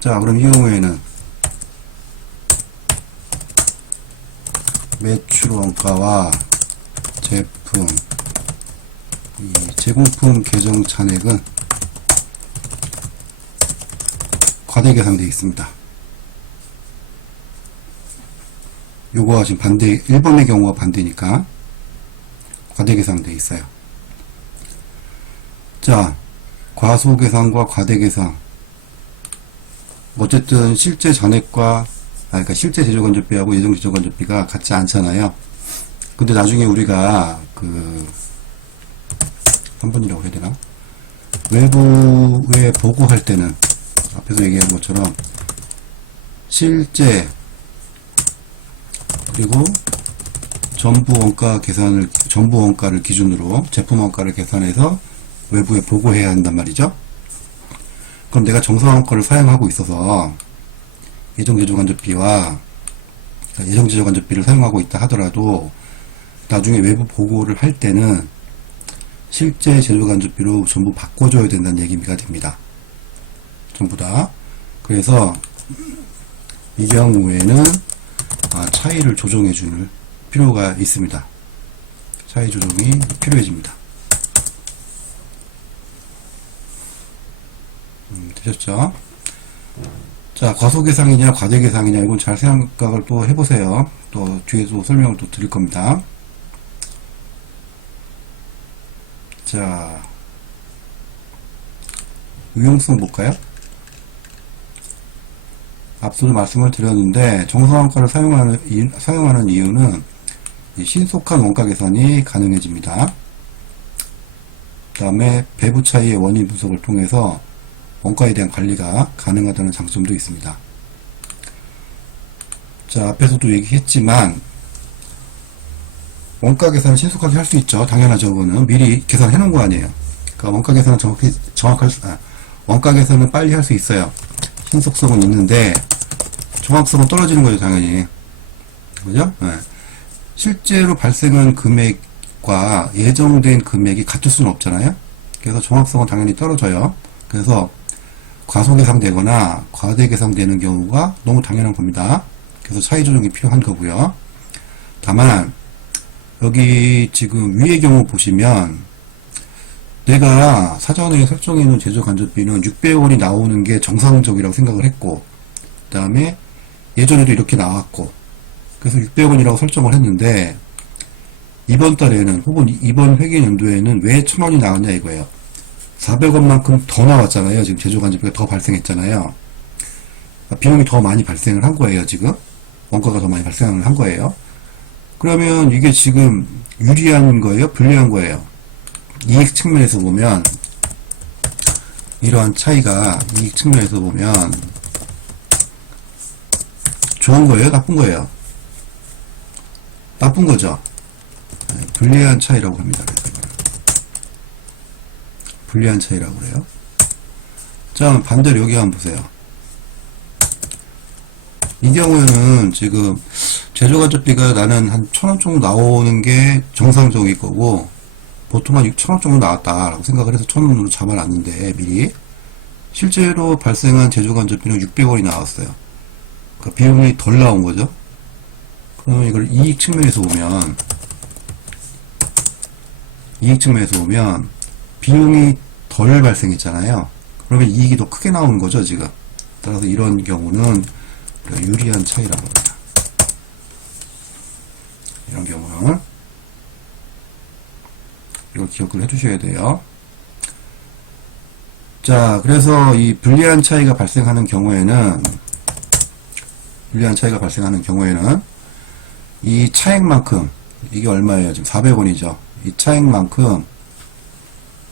자, 그럼 이 경우에는 매출 원가와 제품, 이 제공품 계정 잔액은 과대계상되어 있습니다. 요거와 지금 반대, 1번의 경우가 반대니까 과대계상되어 있어요. 자, 과소계상과 과대계상. 어쨌든 실제 잔액과, 그러니까 실제 제조간접비하고 예정 제조간접비가 같지 않잖아요. 근데 나중에 우리가 그 3번이라고 해야 되나? 외부에 보고할 때는 앞에서 얘기한 것처럼 실제 그리고 전부 원가를 기준으로 제품 원가를 계산해서 외부에 보고해야 한단 말이죠. 그럼 내가 정상원가를 사용하고 있어서 예정제조간접비와 예정제조간접비를 사용하고 있다 하더라도 나중에 외부 보고를 할 때는 실제 제조간접비로 전부 바꿔줘야 된다는 얘기가 됩니다. 전부 다. 그래서 이 경우에는 차이를 조정해 줄 필요가 있습니다. 차이 조정이 필요해집니다. 되셨죠? 자, 과소계상이냐 과대계상이냐 이건 잘 생각을 또 해보세요. 또 뒤에서 설명을 또 드릴 겁니다. 자, 유용성 볼까요? 앞서도 말씀을 드렸는데 정상원가를 사용하는 이유는 신속한 원가 계산이 가능해집니다. 그 다음에 배부 차이의 원인 분석을 통해서 원가에 대한 관리가 가능하다는 장점도 있습니다. 자, 앞에서도 얘기했지만 원가 계산을 신속하게 할 수 있죠. 당연하죠. 그거는 미리 계산해 놓은 거 아니에요. 그러니까 원가 계산은 원가 계산은 빨리 할 수 있어요. 신속성은 있는데 정확성은 떨어지는 거죠, 당연히. 그죠? 네. 실제로 발생한 금액과 예정된 금액이 같을 수는 없잖아요. 그래서 정확성은 당연히 떨어져요. 그래서 과소계상되거나 과대계상되는 경우가 너무 당연한 겁니다. 그래서 차이 조정이 필요한 거고요. 다만 여기 지금 위의 경우 보시면 내가 사전에 설정해 놓은 제조간접비는 600원이 나오는 게 정상적이라고 생각을 했고, 그 다음에 예전에도 이렇게 나왔고, 그래서 600원이라고 설정을 했는데 이번 달에는 혹은 이번 회계연도에는 왜 1000원이 나왔냐 이거예요. 400원만큼 더 나왔잖아요. 지금 제조간접비가 더 발생했잖아요. 비용이 더 많이 발생을 한 거예요. 지금 원가가 더 많이 발생을 한 거예요. 그러면 이게 지금 유리한 거예요? 불리한 거예요? 이익 측면에서 보면 이러한 차이가 이익 측면에서 보면 좋은 거예요? 나쁜 거예요? 나쁜 거죠. 불리한 차이라고 합니다. 불리한 차이라고 그래요. 자, 반대로 여기 한번 보세요. 이 경우에는 지금 제조간접비가 나는 한 1000원 정도 나오는 게 정상적일 거고, 보통 한 6000원 정도 나왔다라고 생각을 해서 1000원으로 잡아놨는데 미리 실제로 발생한 제조간접비는 600원이 나왔어요. 그러니까 비용이 덜 나온 거죠. 그러면 이걸 이익 측면에서 보면 비용이 덜 발생했잖아요. 그러면 이익이 더 크게 나오는 거죠, 지금. 따라서 이런 경우는 유리한 차이라고 합니다. 이런 경우는 이걸 기억을 해주셔야 돼요. 자, 그래서 이 불리한 차이가 발생하는 경우에는 이 차액만큼, 이게 얼마예요? 지금 400원이죠. 이 차액만큼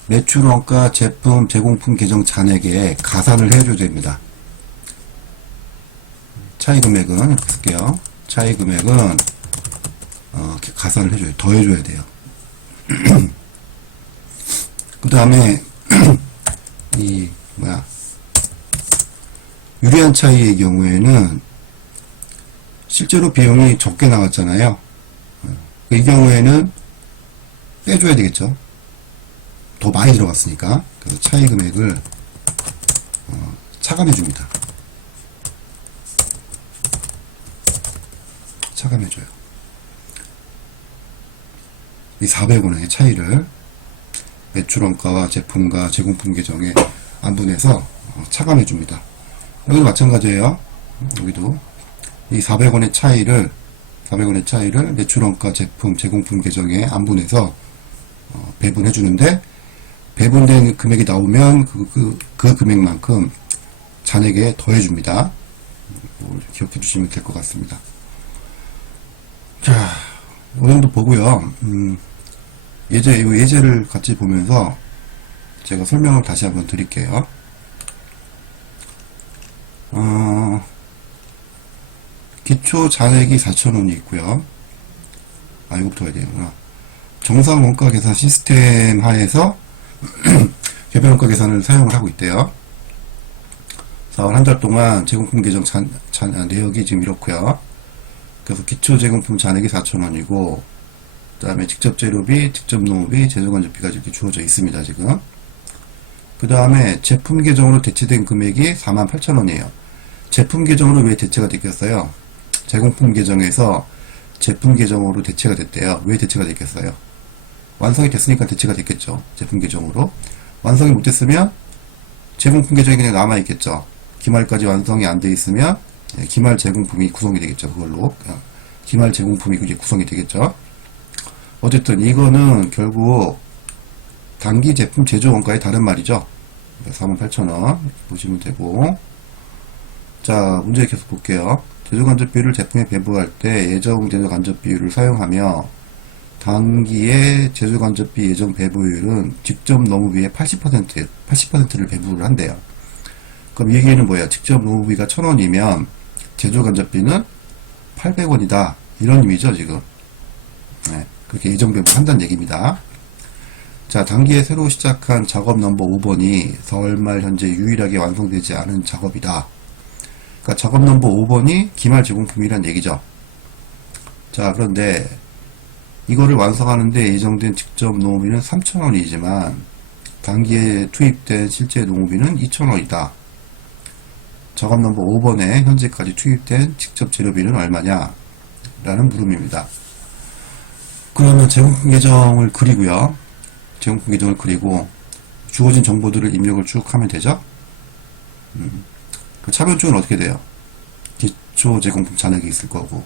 매출원가 제품 제공품 계정 잔액에 가산을 해줘야 됩니다. 차이 금액은 이렇게 쓸게요. 차이 금액은 이렇게 가산을 해줘요. 더해줘야 돼요. 그 다음에 유리한 차이의 경우에는 실제로 비용이 적게 나왔잖아요. 이 경우에는 빼줘야 되겠죠. 더 많이 들어갔으니까. 그래서 차이 금액을 차감해 줍니다. 차감해줘요. 이 400원의 차이를 매출원가와 제품과 제공품 계정에 안분해서 차감해줍니다. 여기도 마찬가지예요. 여기도 이 400원의 차이를 매출원가, 제품, 제공품 계정에 안분해서 배분해주는데, 배분된 금액이 나오면 그 금액만큼 잔액에 더해줍니다. 기억해 주시면 될 것 같습니다. 자, 이 정도 보고요. 예제를 같이 보면서 제가 설명을 다시 한번 드릴게요. 기초 잔액이 4,000원이 있고요. 이거부터 해야 되구나. 정상 원가 계산 시스템 하에서 개별 원가 계산을 사용을 하고 있대요. 4월 한 달 동안 제공품 계정 내역이 지금 이렇고요. 그래서 기초 제공품 잔액이 4,000원이고, 그 다음에 직접 재료비, 직접 노무비, 제조간접비가 이렇게 주어져 있습니다, 지금. 그 다음에 제품 계정으로 대체된 금액이 48,000원이에요. 제품 계정으로 왜 대체가 됐겠어요? 제공품 계정에서 제품 계정으로 대체가 됐대요. 왜 대체가 됐겠어요? 완성이 됐으니까 대체가 됐겠죠. 제품 계정으로. 완성이 못됐으면 제공품 계정이 그냥 남아있겠죠. 기말까지 완성이 안 돼 있으면 기말 제공품이 구성이 되겠죠. 그걸로. 기말 제공품이 이제 구성이 되겠죠. 어쨌든 이거는 결국 단기 제품 제조 원가의 다른 말이죠. 48,000원 보시면 되고, 자, 문제 계속 볼게요. 제조간접비율을 제품에 배부할 때 예정 제조간접비율을 사용하며 단기의 제조간접비 예정 배부율은 직접 노무비의 80%를 배부를 한대요. 그럼 이 얘기는 뭐예요? 직접 노무비가 1,000원이면 제조간접비는 800원이다. 이런 의미죠, 지금. 네, 그렇게 예정 배부를 한다는 얘기입니다. 자, 단기에 새로 시작한 작업 넘버 5번이 4월 말 현재 유일하게 완성되지 않은 작업이다. 그러니까 작업 넘버 5번이 기말 제공품이란 얘기죠. 자, 그런데 이거를 완성하는데 예정된 직접 노무비는 3,000원이지만 단기에 투입된 실제 노무비는 2,000원이다. 작업 넘버 5번에 현재까지 투입된 직접 재료비는 얼마냐? 라는 물음입니다. 그러면 제공품 계정을 그리고요. 제공품 계정을 그리고 주어진 정보들을 입력을 쭉 하면 되죠. 그 차변 쪽은 어떻게 돼요? 기초 제공품 잔액이 있을 거고,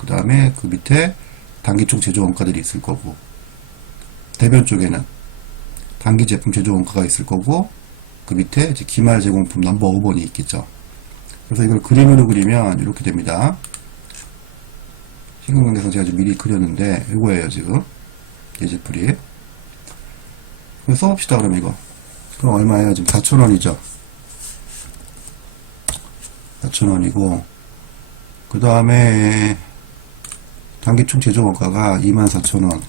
그 다음에 그 밑에 단기총 제조 원가들이 있을 거고, 대변 쪽에는 단기 제품 제조 원가가 있을 거고, 그 밑에 이제 기말 제공품 넘버 5번이 있겠죠. 그래서 이걸 그림으로 그리면 이렇게 됩니다. 신경관계상 제가 미리 그렸는데 이거예요, 지금. 예제풀이. 써봅시다, 그럼 이거. 그럼 얼마예요? 지금 4,000원이죠. 4,000원이고, 그 다음에 단기총 제조 원가가 24,000원.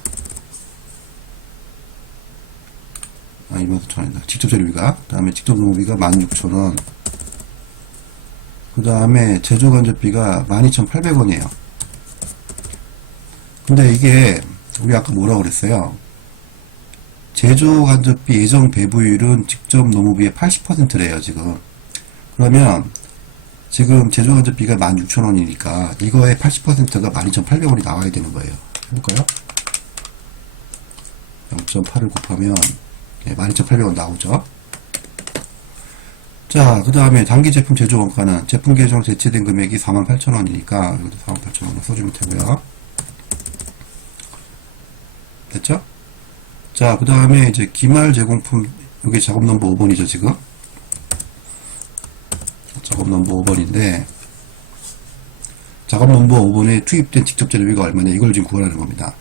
24,000원이다. 직접 재료비가. 그 다음에 직접 노무비가 16,000원. 그 다음에 제조간접비가 12,800원이에요. 근데 이게, 우리 아까 뭐라고 그랬어요? 제조간접비 예정 배부율은 직접 노무비의 80%래요, 지금. 그러면, 지금 제조간접비가 16,000원이니까, 이거의 80%가 12,800원이 나와야 되는 거예요. 해볼까요? 0.8을 곱하면, 12,800원 나오죠. 자, 그 다음에 단기 제품 제조 원가는 제품 계정 대체된 금액이 48,000원이니까, 여기도 48,000원을 써주면 되고요. 됐죠? 자, 그 다음에 이제 기말 제공품, 여기 작업 넘버 5번이죠, 지금. 작업 넘버 5번인데, 작업 넘버 5번에 투입된 직접 재료비가 얼마냐, 이걸 지금 구하라는 겁니다.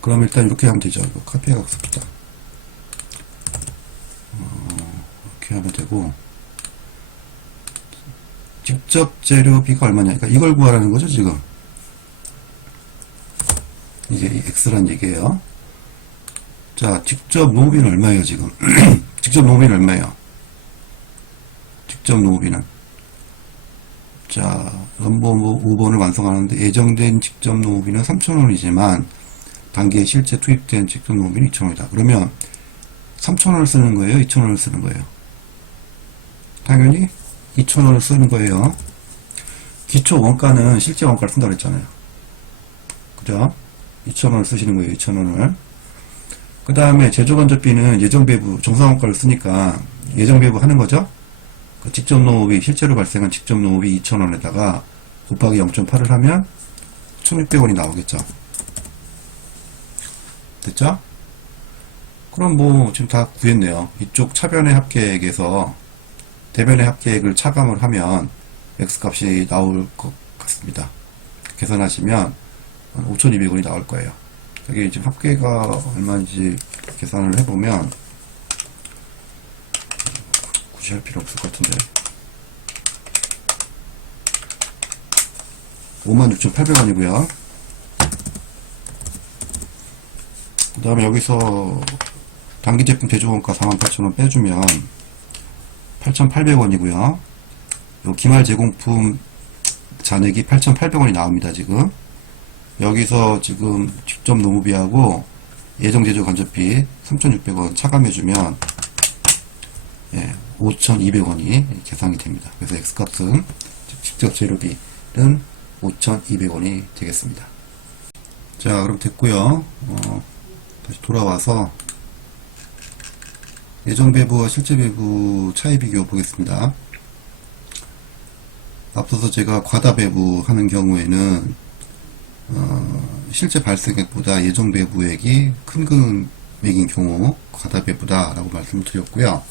그럼 일단 이렇게 하면 되죠. 이거 카피해갖고 씁시다. 이렇게 하면 되고, 직접 재료비가 얼마냐, 그러니까 이걸 구하라는 거죠, 지금. 이게 X란 얘기예요. 자, 직접 노무비는 얼마예요, 지금? 직접 노무비는 얼마예요? 직접 노무비는. 자, 넘버 5번을 완성하는데 예정된 직접 노무비는 3,000원이지만 단기에 실제 투입된 직접 노무비는 2,000원이다. 그러면 3,000원을 쓰는 거예요? 2,000원을 쓰는 거예요? 당연히 2,000원을 쓰는 거예요. 기초 원가는 실제 원가를 쓴다고 했잖아요. 그죠? 2,000원을 쓰시는 거예요. 2,000원을. 그 다음에 제조간접비는 예정배부, 정상원가를 쓰니까 예정배부 하는 거죠. 그 직접 농업이, 실제로 발생한 직접 농업이 2,000원에다가 곱하기 0.8을 하면 1,600원이 나오겠죠. 됐죠? 그럼 뭐 지금 다 구했네요. 이쪽 차변의 합계액에서 대변의 합계액을 차감을 하면 X값이 나올 것 같습니다. 계산하시면 5,200원이 나올 거예요. 여기 지금 합계가 얼마인지 계산을 해보면 굳이 할 필요 없을 것 같은데 56,800원이고요. 그 다음에 여기서 단기제품 제조원가 48,000원 빼주면 8,800원이고요. 요 기말 제공품 잔액이 8,800원이 나옵니다. 지금 여기서 지금 직접 농업비하고 예정 제조 간접비 3,600원 차감해주면 5,200원이 계산이 됩니다. 그래서 X값은 직접 재료비는 5,200원이 되겠습니다. 자, 그럼 됐고요. 다시 돌아와서 예정 배부와 실제 배부 차이 비교 보겠습니다. 앞서서 제가 과다 배부하는 경우에는 실제 발생액보다 예정 배부액이 큰 금액인 경우 과다 배부다 라고 말씀을 드렸고요.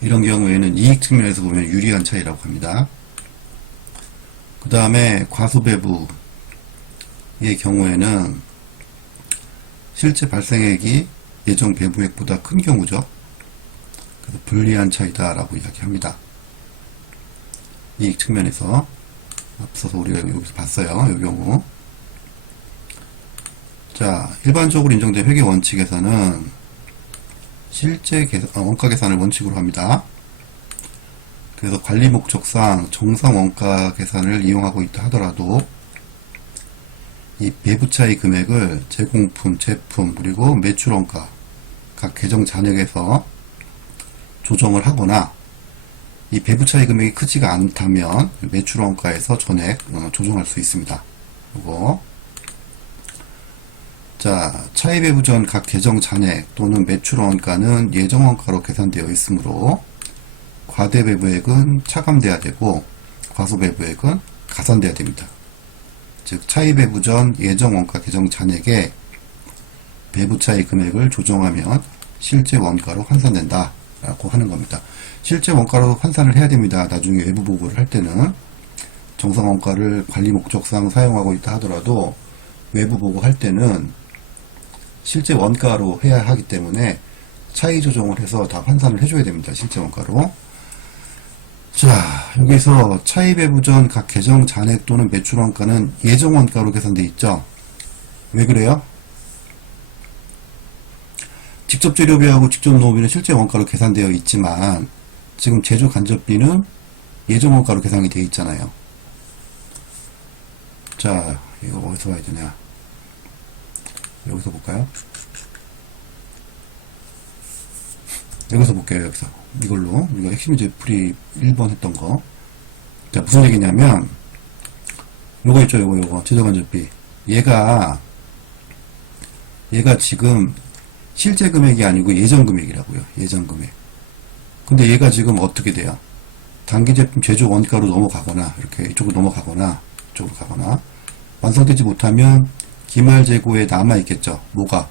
이런 경우에는 이익 측면에서 보면 유리한 차이라고 합니다. 그 다음에 과소 배부의 경우에는 실제 발생액이 예정 배부액보다 큰 경우죠. 그래서 불리한 차이다 라고 이야기합니다. 이익 측면에서 앞서서 우리가 여기서 봤어요. 이 경우. 자, 일반적으로 인정된 회계 원칙에서는 실제 원가 계산을 원칙으로 합니다. 그래서 관리 목적상 정상 원가 계산을 이용하고 있다 하더라도 이 배부 차이 금액을 제공품, 제품, 그리고 매출 원가 각 계정 잔액에서 조정을 하거나 이 배부 차이 금액이 크지가 않다면 매출 원가에서 전액 조정할 수 있습니다. 이거. 자, 차이 배부 전 각 계정 잔액 또는 매출 원가는 예정 원가로 계산되어 있으므로 과대 배부액은 차감돼야 되고 과소 배부액은 가산돼야 됩니다. 즉 차이 배부 전 예정 원가 계정 잔액에 배부 차이 금액을 조정하면 실제 원가로 환산된다 라고 하는 겁니다. 실제 원가로 환산을 해야 됩니다. 나중에 외부 보고를 할 때는 정상 원가를 관리 목적상 사용하고 있다 하더라도 외부 보고 할 때는 실제 원가로 해야 하기 때문에 차이 조정을 해서 다 환산을 해줘야 됩니다. 실제 원가로. 자, 여기서 차이 배부 전 각 계정 잔액 또는 매출 원가는 예정 원가로 계산되어 있죠. 왜 그래요? 직접 재료비하고 직접 농업비는 실제 원가로 계산되어 있지만 지금 제조 간접비는 예정 원가로 계산이 되어 있잖아요. 자, 이거 어디서 봐야 되냐? 여기서 볼까요? 여기서 볼게요. 여기서 이걸로 우리가 핵심 이제 풀이 1번 했던 거. 자, 무슨 얘기냐면 요거 있죠. 요거 제조 간접비. 얘가 지금 실제 금액이 아니고 예정 금액이라고요. 예정 금액. 근데 얘가 지금 어떻게 돼요? 단기 제품 제조 원가로 넘어가거나 이렇게 이쪽으로 넘어가거나 이쪽으로 가거나 완성되지 못하면 기말 재고에 남아 있겠죠. 뭐가?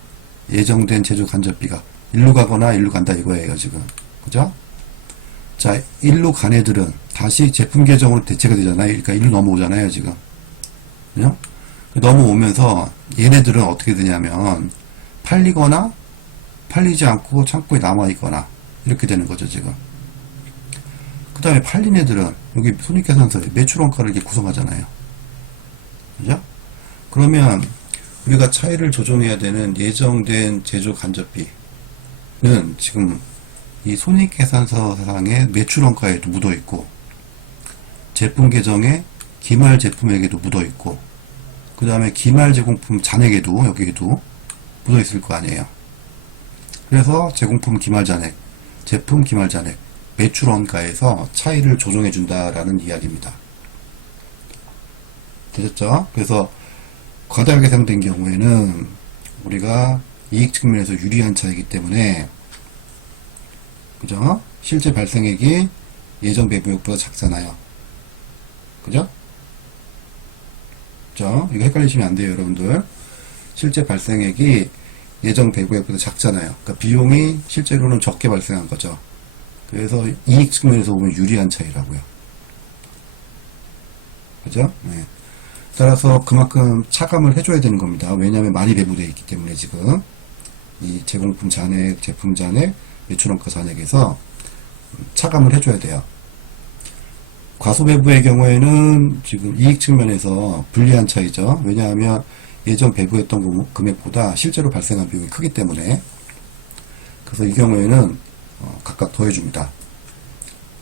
예정된 제조 간접비가 일로 가거나 일로 간다 이거예요, 지금. 그죠? 자, 일로 간 애들은 다시 제품 계정으로 대체가 되잖아요. 그러니까 일로 넘어오잖아요, 지금. 그죠? 넘어오면서 얘네들은 어떻게 되냐면 팔리거나 팔리지 않고 창고에 남아있거나 이렇게 되는 거죠, 지금. 그 다음에 팔린 애들은 여기 손익계산서에 매출원가를 이렇게 구성하잖아요. 그죠? 그러면 우리가 차이를 조정해야 되는 예정된 제조 간접비는 지금 이 손익계산서상의 매출원가에도 묻어있고 제품 계정에 기말 제품에게도 묻어있고 그 다음에 기말 제공품 잔액에도 여기에도 묻어있을 거 아니에요. 그래서 제공품 기말 잔액, 제품 기말 잔액, 매출 원가에서 차이를 조정해 준다라는 이야기입니다. 되셨죠? 그래서 과다하게 계산된 경우에는 우리가 이익 측면에서 유리한 차이기 때문에, 그죠? 실제 발생액이 예정 배부액보다 작잖아요. 그죠? 그죠? 이거 헷갈리시면 안 돼요, 여러분들. 실제 발생액이 예정 배부액보다 작잖아요. 그러니까 비용이 실제로는 적게 발생한 거죠. 그래서 이익 측면에서 보면 유리한 차이라고요. 그죠? 네. 따라서 그만큼 차감을 해줘야 되는 겁니다. 왜냐하면 많이 배부되어 있기 때문에 지금 이 제공품 잔액, 제품 잔액, 매출원가 잔액에서 차감을 해줘야 돼요. 과소배부의 경우에는 지금 이익 측면에서 불리한 차이죠. 왜냐하면 예전 배부했던 금액보다 실제로 발생한 비용이 크기 때문에. 그래서 이 경우에는 각각 더해줍니다.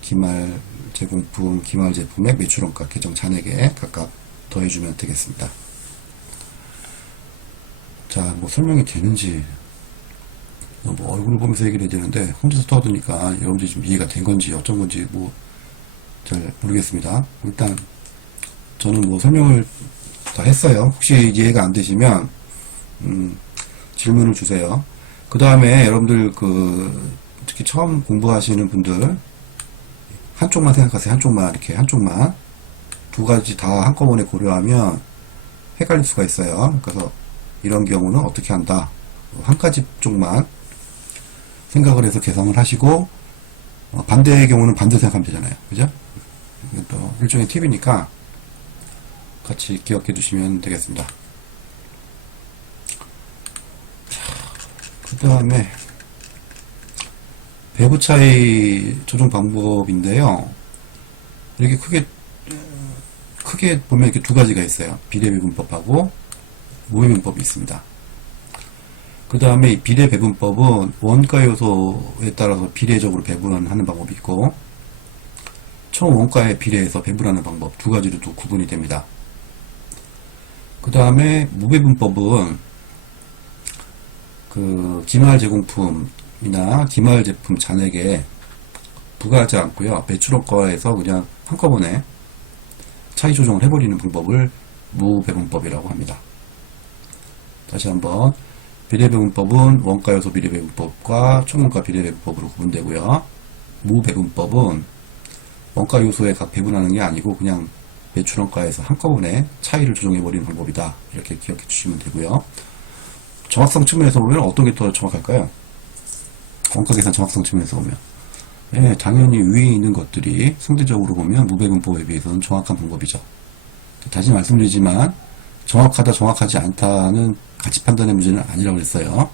기말 제공품, 기말 제품의 매출원가 계정 잔액에 각각 더해주면 되겠습니다. 자, 뭐 설명이 되는지, 뭐 얼굴을 보면서 얘기를 해야 되는데 혼자서 떠드니까 여러분들이 좀 이해가 된 건지 어쩐 건지 뭐 잘 모르겠습니다. 일단 저는 뭐 설명을 다 했어요. 혹시 이해가 안 되시면 질문을 주세요. 그 다음에 여러분들 특히 처음 공부하시는 분들 한쪽만 생각하세요. 한쪽만, 이렇게 한쪽만. 두 가지 다 한꺼번에 고려하면 헷갈릴 수가 있어요. 그래서 이런 경우는 어떻게 한다. 한 가지 쪽만 생각을 해서 계산을 하시고, 반대의 경우는 반대 생각하면 되잖아요. 그죠? 이건 또 일종의 팁이니까 같이 기억해 두시면 되겠습니다. 그 다음에 배부 차이 조정 방법인데요. 이렇게 크게 보면 이렇게 두 가지가 있어요. 비례배분법하고 모의배분법이 있습니다. 그 다음에 이 비례배분법은 원가 요소에 따라서 비례적으로 배분을 하는 방법이 있고, 총 원가에 비례해서 배분하는 방법 두 가지로 또 구분이 됩니다. 그 다음에 무배분법은 기말 제공품이나 기말 제품 잔액에 부과하지 않고요. 매출원가에서 그냥 한꺼번에 차이 조정을 해버리는 방법을 무배분법이라고 합니다. 다시 한번, 비례배분법은 원가요소 비례배분법과 총원가 비례배분법으로 구분되고요. 무배분법은 원가 요소에 각 배분하는 게 아니고 그냥 매출원가에서 한꺼번에 차이를 조정해버리는 방법이다. 이렇게 기억해 주시면 되고요. 정확성 측면에서 보면 어떤 게 더 정확할까요? 원가 계산 정확성 측면에서 보면, 네, 당연히 위에 있는 것들이 상대적으로 보면 무배분법에 비해서는 정확한 방법이죠. 다시 말씀드리지만 정확하다 정확하지 않다는 가치 판단의 문제는 아니라고 했어요.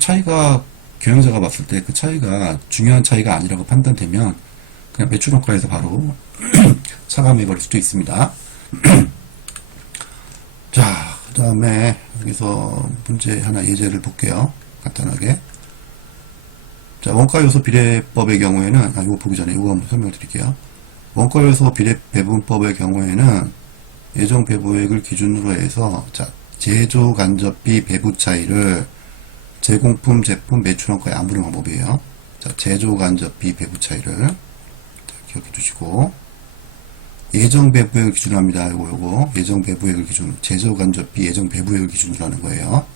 차이가 경영자가 봤을 때 그 차이가 중요한 차이가 아니라고 판단되면 그냥 매출원가에서 바로 차감해버릴 수도 있습니다. 자, 그 다음에 여기서 문제 하나 예제를 볼게요. 간단하게. 자, 원가요소 비례법의 경우에는, 이거 보기 전에 이거 한번 설명 드릴게요. 원가요소 비례배분법의 경우에는 예정 배부액을 기준으로 해서, 자, 제조 간접비 배부 차이를 제공품, 제품, 매출원가에 안 부르는 방법이에요. 자, 제조 간접비 배부 차이를 기억해 두시고, 예정 배부액을 기준으로 합니다. 요거 예정 배부액을 기준, 제조 간접비 예정 배부액을 기준으로 하는 거예요.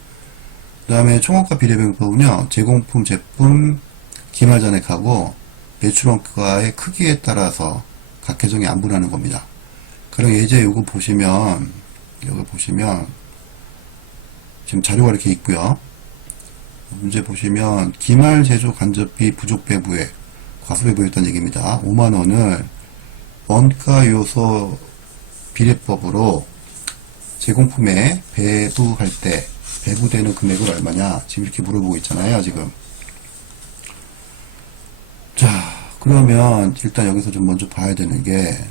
그 다음에 총원가 비례배분법은요, 제공품, 제품, 기말 잔액하고 매출원가의 크기에 따라서 각 계정이 안분하는 겁니다. 그럼 예제 요거 보시면 지금 자료가 이렇게 있고요. 문제 보시면 기말 제조 간접비 부족 배부액, 과소 배부했다는 얘기입니다. 5만원을 원가 요소 비례법으로 제공품에 배부할 때 배부되는 금액은 얼마냐, 지금 이렇게 물어보고 있잖아요, 지금. 자, 그러면 일단 여기서 좀 먼저 봐야 되는 게,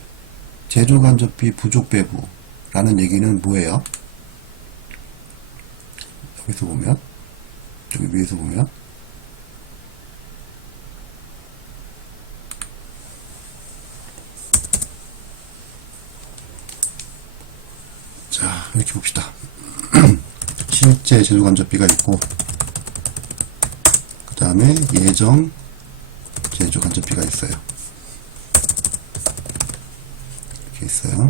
제조 간접비 부족 배부라는 얘기는 뭐예요? 여기서 보면, 여기 위에서 보면, 자, 이렇게 봅시다. 실제 제조 간접비가 있고, 그 다음에 예정 제조 간접비가 있어요. 이렇게 있어요.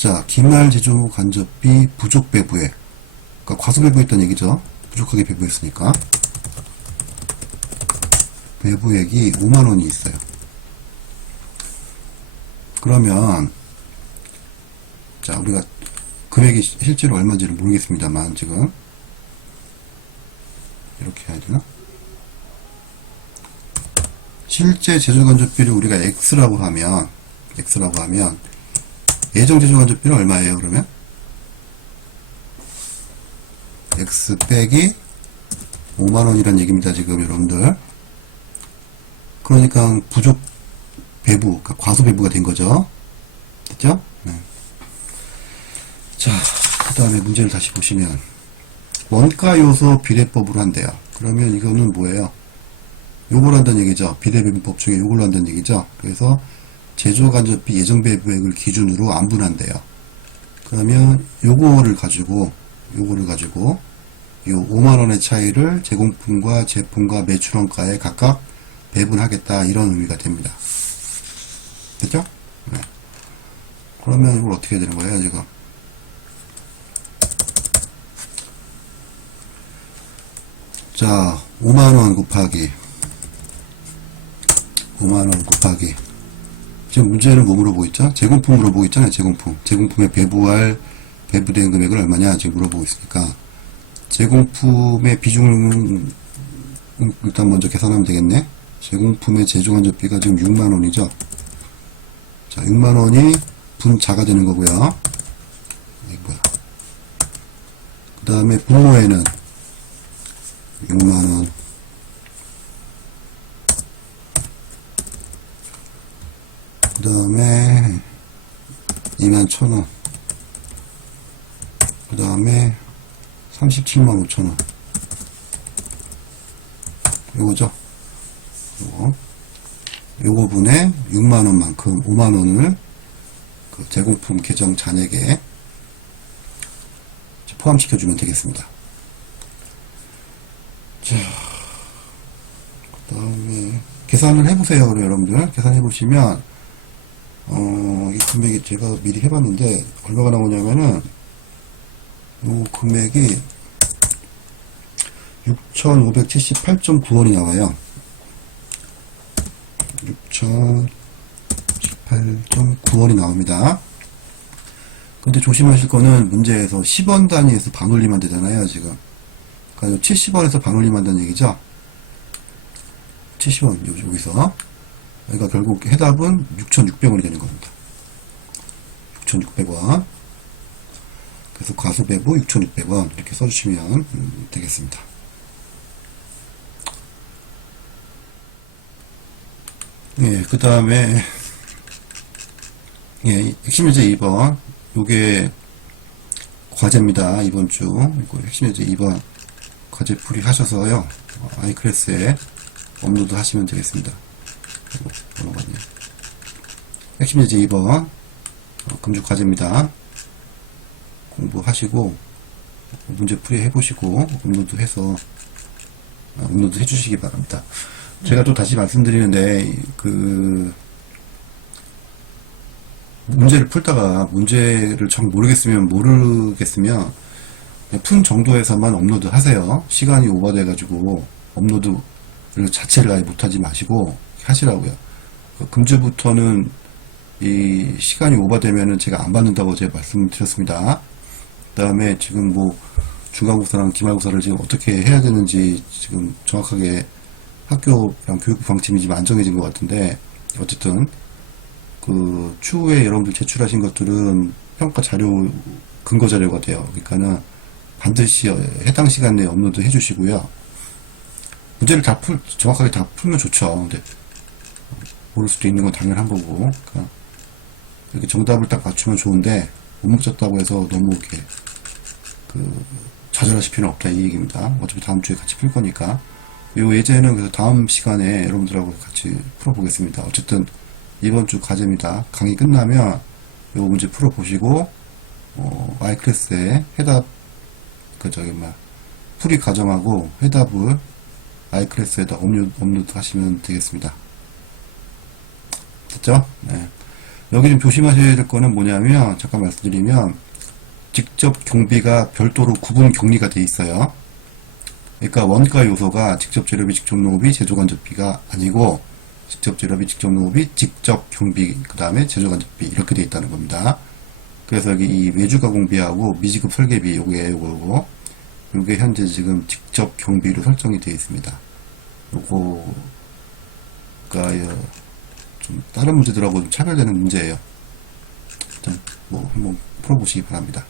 자, 기말 제조 간접비 부족 배부액. 그러니까 과소 배부했다는 얘기죠. 부족하게 배부했으니까. 배부액이 5만원이 있어요. 그러면, 자, 우리가 금액이 실제로 얼마인지는 모르겠습니다만, 지금. 이렇게 해야 되나? 실제 제조간접비를 우리가 X라고 하면, 예정 제조간접비는 얼마예요, 그러면? X 빼기 5만원이란 얘기입니다, 지금, 여러분들. 그러니까, 부족 배부, 그러니까 과소 배부가 된 거죠. 됐죠? 네. 자, 그 다음에 문제를 다시 보시면, 원가 요소 비례법으로 한대요. 그러면 이거는 뭐예요? 요걸 한다는 얘기죠. 비례배분법 중에 요걸 한다는 얘기죠. 그래서 제조간접비 예정배부액을 기준으로 안분한대요. 그러면 요거를 가지고 요 5만원의 차이를 제공품과 제품과 매출원가에 각각 배분하겠다, 이런 의미가 됩니다. 됐죠? 네. 그러면 이걸 어떻게 해야 되는 거예요, 지금? 자, 5만원 곱하기 지금 문제는 뭐 물어보고 있죠? 제공품 물어보고 있잖아요. 제공품에 배부된 금액은 얼마냐 지금 물어보고 있으니까, 제공품의 비중은 일단 먼저 계산하면 되겠네. 제공품의 제조간접비가 지금 6만원이죠. 자, 6만원이 분자가 되는 거고요. 이게 뭐야? 그 다음에 분모에는 6만원, 그 다음에 21,000원, 그 다음에 375,000원, 요거죠. 요거 분에 6만원만큼 5만원을 그 제공품 계정 잔액에 포함시켜주면 되겠습니다. 자, 그 다음에 계산을 해보세요. 여러분들 계산해보시면 이 금액이 제가 미리 해봤는데 얼마가 나오냐면은 이 금액이 6,578.9원이 나와요. 6,018.9원이 나옵니다. 근데 조심하실 거는 문제에서 10원 단위에서 반올림만 되잖아요, 지금. 그러니까 70원에서 반올림 한다는 얘기죠. 70원, 여기서. 그러니까 결국 해답은 6,600원이 되는 겁니다. 6,600원. 그래서 과소배부 6,600원 이렇게 써주시면 되겠습니다. 예, 그 다음에 예, 핵심 예제 2번. 요게 과제입니다. 이번 주. 핵심 예제 2번 과제 풀이 하셔서요, 아이클래스에 업로드 하시면 되겠습니다. 핵심 예제 2번 금주 과제입니다. 공부하시고 문제 풀이 해보시고 업로드 해주시기 바랍니다. 제가 또 다시 말씀드리는데, 문제를 풀다가 문제를 정 모르겠으면 푼 정도에서만 업로드 하세요. 시간이 오버돼가지고 업로드를 자체를 아예 못하지 마시고 하시라고요. 금주부터는 이 시간이 오버되면은 제가 안 받는다고 제가 말씀드렸습니다. 그 다음에 지금 뭐 중간고사랑 기말고사를 지금 어떻게 해야 되는지 지금 정확하게 학교랑 교육부 방침이 지금 안 정해진 것 같은데, 어쨌든 추후에 여러분들 제출하신 것들은 평가 자료, 근거 자료가 돼요. 그러니까는 반드시 해당 시간 내에 업로드 해주시고요. 문제를 정확하게 다 풀면 좋죠. 근데 모를 수도 있는 건 당연한 거고, 그러니까 이렇게 정답을 딱 맞추면 좋은데 못 맞췄다고 해서 너무 이렇게 좌절하실 필요는 없다, 이 얘기입니다. 어차피 다음 주에 같이 풀 거니까. 요 예제는 그래서 다음 시간에 여러분들하고 같이 풀어보겠습니다. 어쨌든 이번 주 과제입니다. 강의 끝나면 요 문제 풀어보시고 아이클래스에 해답 풀이 과정하고 해답을 아이클래스에다 업로드 하시면 되겠습니다. 됐죠? 네. 여기 좀 조심하셔야 될 거는 뭐냐면, 잠깐 말씀드리면, 직접 경비가 별도로 구분 격리가 돼 있어요. 그러니까 원가 요소가 직접 재료비, 직접 농업비, 제조간접비가 아니고, 직접 재료비, 직접 농업비, 직접 경비, 그 다음에 제조간접비, 이렇게 돼 있다는 겁니다. 그래서 여기 이 외주가공비하고 미지급 설계비, 요거고, 요게 현재 지금 직접 경비로 설정이 되어 있습니다. 요거가 좀 다른 문제들하고 좀 차별되는 문제예요. 일단 뭐 한번 풀어보시기 바랍니다.